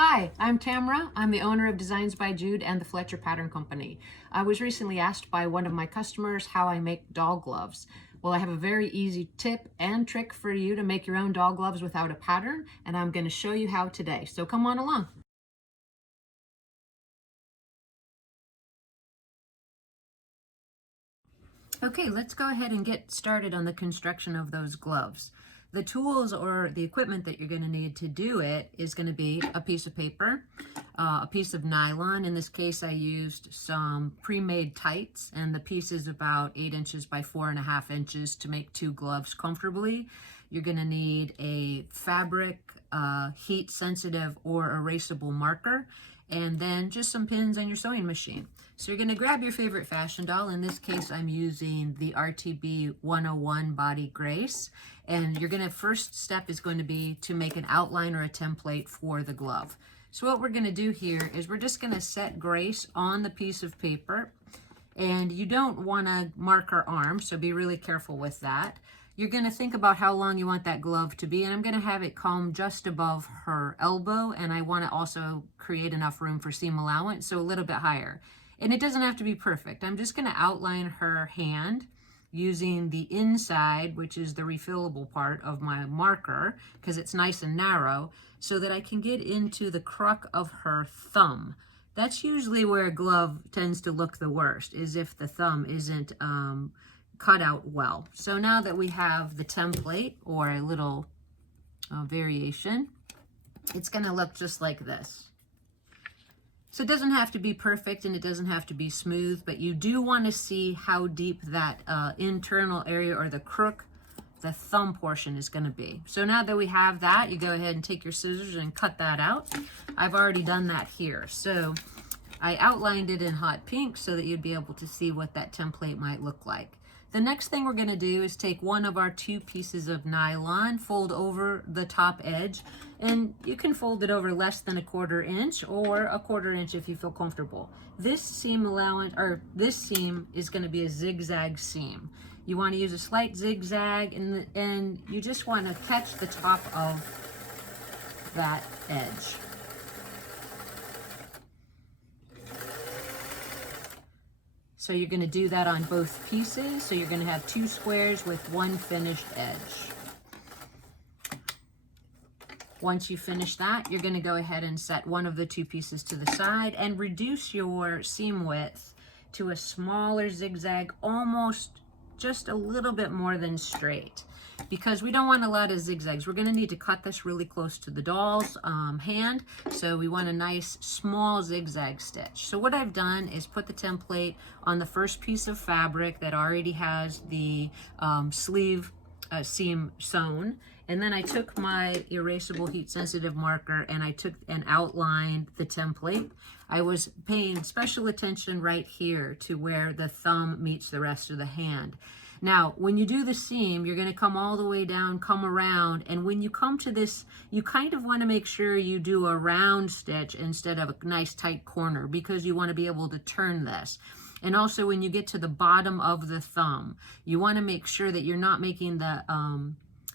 Hi, I'm Tamara. I'm the owner of Designs by Jude and the Fletcher Pattern Company. I was recently asked by one of my customers how I make doll gloves. Well, I have a very easy tip and trick for you to make your own doll gloves without a pattern, and I'm going to show you how today. So come on along. Okay, let's go ahead and get started on the construction of those gloves. The tools or the equipment that you're going to need to do it is going to be a piece of paper, a piece of nylon. In this case, I used some pre-made tights, and the piece is about 8 inches by 4.5 inches to make 2 gloves comfortably. You're going to need a fabric, heat sensitive or erasable marker, and then just some pins and your sewing machine. So you're going to grab your favorite fashion doll. In this case, I'm using the RTB 101 Body Grace. And you're going to, first step is going to be to make an outline or a template for the glove. So what we're going to do here is we're just going to set Grace on the piece of paper. And you don't want to mark her arm, so be really careful with that. You're going to think about how long you want that glove to be, and I'm going to have it come just above her elbow, and I want to also create enough room for seam allowance, so a little bit higher. And it doesn't have to be perfect. I'm just going to outline her hand using the inside, which is the refillable part of my marker, because it's nice and narrow, so that I can get into the crook of her thumb. That's usually where a glove tends to look the worst, is if the thumb isn't cut out well. So now that we have the template or a little variation, it's going to look just like this. So it doesn't have to be perfect and it doesn't have to be smooth, but you do want to see how deep that internal area or the crook, the thumb portion is going to be. So now that we have that, you go ahead and take your scissors and cut that out. I've already done that here. So I outlined it in hot pink so that you'd be able to see what that template might look like. The next thing we're going to do is take one of our 2 pieces of nylon, fold over the top edge, and you can fold it over less than 1/4 inch or 1/4 inch if you feel comfortable. This seam allowance, or this seam, is going to be a zigzag seam. You want to use a slight zigzag, and you just want to catch the top of that edge. So you're going to do that on both pieces. So you're going to have 2 squares with 1 finished edge. Once you finish that, you're going to go ahead and set one of the 2 pieces to the side and reduce your seam width to a smaller zigzag, almost just a little bit more than straight, because we don't want a lot of zigzags. We're going to need to cut this really close to the doll's hand, so we want a nice small zigzag stitch. So what I've done is put the template on the first piece of fabric that already has the sleeve seam sewn, and then I took my erasable heat sensitive marker and I took and outlined the template. I was paying special attention right here to where the thumb meets the rest of the hand. Now, when you do the seam, you're going to come all the way down, come around, and when you come to this, you kind of want to make sure you do a round stitch instead of a nice tight corner, because you want to be able to turn this. And also when you get to the bottom of the thumb, you want to make sure that you're not making the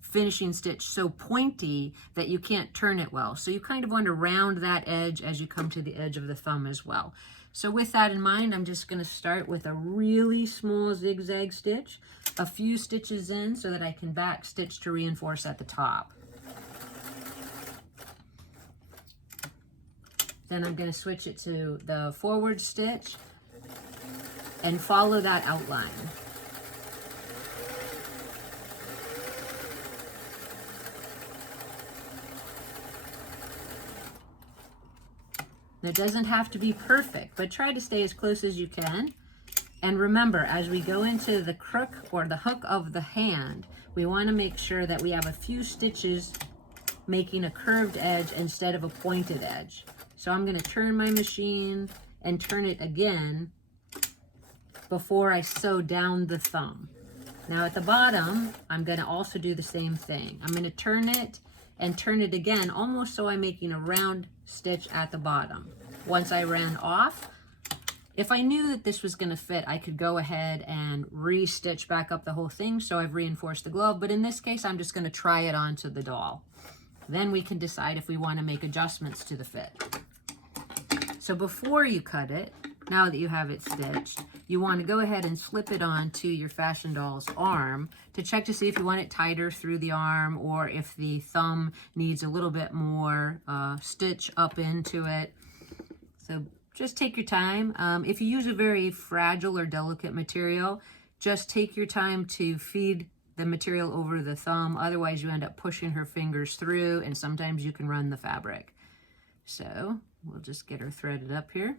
finishing stitch so pointy that you can't turn it well. So you kind of want to round that edge as you come to the edge of the thumb as well. So with that in mind, I'm just going to start with a really small zigzag stitch, a few stitches in so that I can back stitch to reinforce at the top. Then I'm going to switch it to the forward stitch and follow that outline. It doesn't have to be perfect, but try to stay as close as you can. And remember, as we go into the crook or the hook of the hand, we want to make sure that we have a few stitches making a curved edge instead of a pointed edge. So I'm going to turn my machine and turn it again before I sew down the thumb. Now at the bottom, I'm going to also do the same thing. I'm going to turn it and turn it again, almost so I'm making a round stitch at the bottom. Once I ran off, if I knew that this was going to fit, I could go ahead and re-stitch back up the whole thing, so I've reinforced the glove, but in this case, I'm just going to try it onto the doll. Then we can decide if we want to make adjustments to the fit. So before you cut it, now that you have it stitched, you want to go ahead and slip it onto your Fashion Doll's arm to check to see if you want it tighter through the arm or if the thumb needs a little bit more stitch up into it. So just take your time. If you use a very fragile or delicate material, just take your time to feed the material over the thumb. Otherwise, you end up pushing her fingers through, and sometimes you can run the fabric. So we'll just get her threaded up here.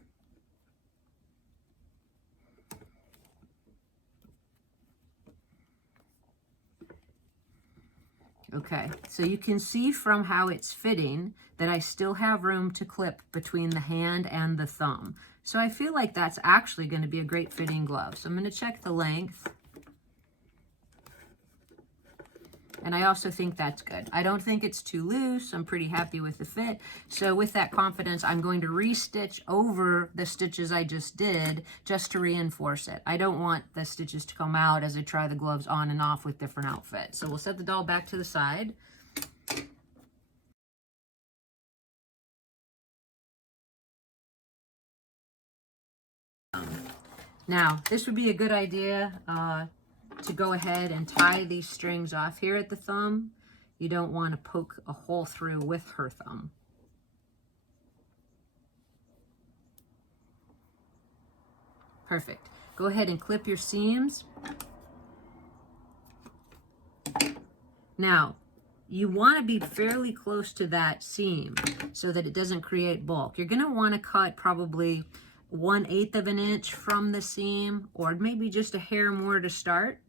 Okay, so you can see from how it's fitting that I still have room to clip between the hand and the thumb. So I feel like that's actually going to be a great fitting glove. So I'm going to check the length. And I also think that's good. I don't think it's too loose. I'm pretty happy with the fit. So with that confidence, I'm going to restitch over the stitches I just did just to reinforce it. I don't want the stitches to come out as I try the gloves on and off with different outfits. So we'll set the doll back to the side. Now, this would be a good idea to go ahead and tie these strings off here at the thumb. You don't want to poke a hole through with her thumb. Perfect. Go ahead and clip your seams. Now, you want to be fairly close to that seam so that it doesn't create bulk. You're going to want to cut probably 1/8 of an inch from the seam, or maybe just a hair more to start.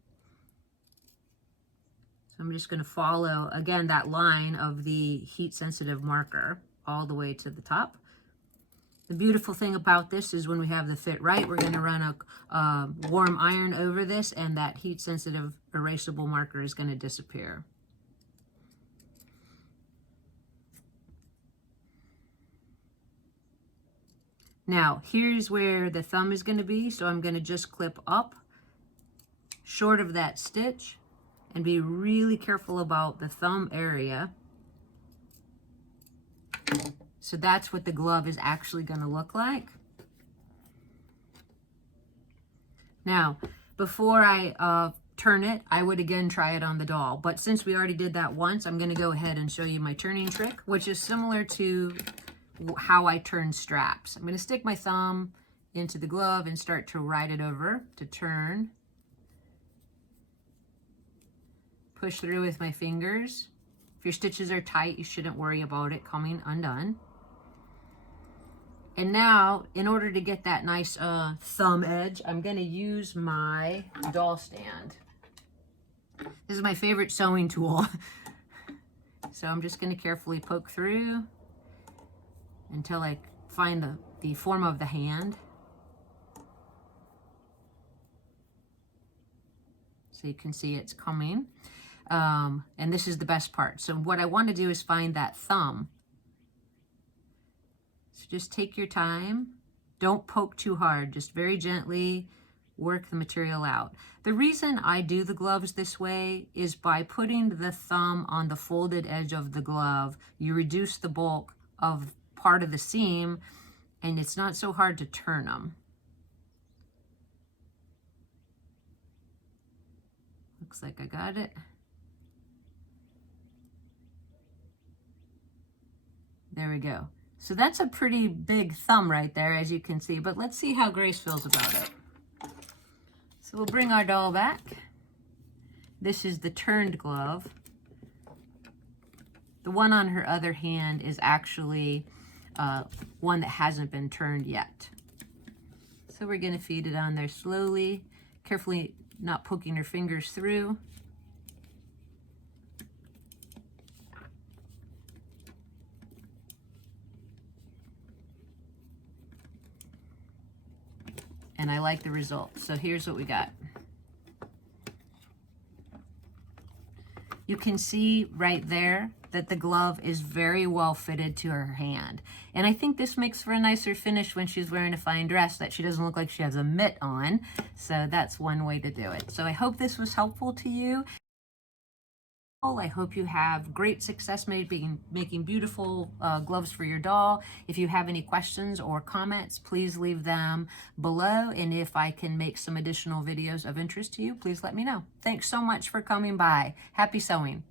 So I'm just going to follow, again, that line of the heat-sensitive marker all the way to the top. The beautiful thing about this is when we have the fit right, we're going to run a warm iron over this, and that heat-sensitive erasable marker is going to disappear. Now, here's where the thumb is going to be, so I'm going to just clip up short of that stitch and be really careful about the thumb area. So that's what the glove is actually going to look like. Now, before I turn it, I would again try it on the doll. But since we already did that once, I'm going to go ahead and show you my turning trick, which is similar to how I turn straps. I'm going to stick my thumb into the glove and start to ride it over to turn. Push through with my fingers. If your stitches are tight, you shouldn't worry about it coming undone. And now, in order to get that nice thumb edge, I'm going to use my doll stand. This is my favorite sewing tool. So I'm just going to carefully poke through until I find the form of the hand. So you can see it's coming. And this is the best part. So what I want to do is find that thumb. So just take your time. Don't poke too hard. Just very gently work the material out. The reason I do the gloves this way is by putting the thumb on the folded edge of the glove, you reduce the bulk of part of the seam, and it's not so hard to turn them. Looks like I got it. There we go. So that's a pretty big thumb right there, as you can see, but let's see how Grace feels about it. So we'll bring our doll back. This is the turned glove. The one on her other hand is actually one that hasn't been turned yet. So we're going to feed it on there slowly, carefully not poking her fingers through. And I like the result. So here's what we got. You can see right there that the glove is very well fitted to her hand. And I think this makes for a nicer finish when she's wearing a fine dress, that she doesn't look like she has a mitt on. So that's one way to do it. So I hope this was helpful to you. I hope you have great success making beautiful gloves for your doll. If you have any questions or comments, please leave them below. And if I can make some additional videos of interest to you, please let me know. Thanks so much for coming by. Happy sewing.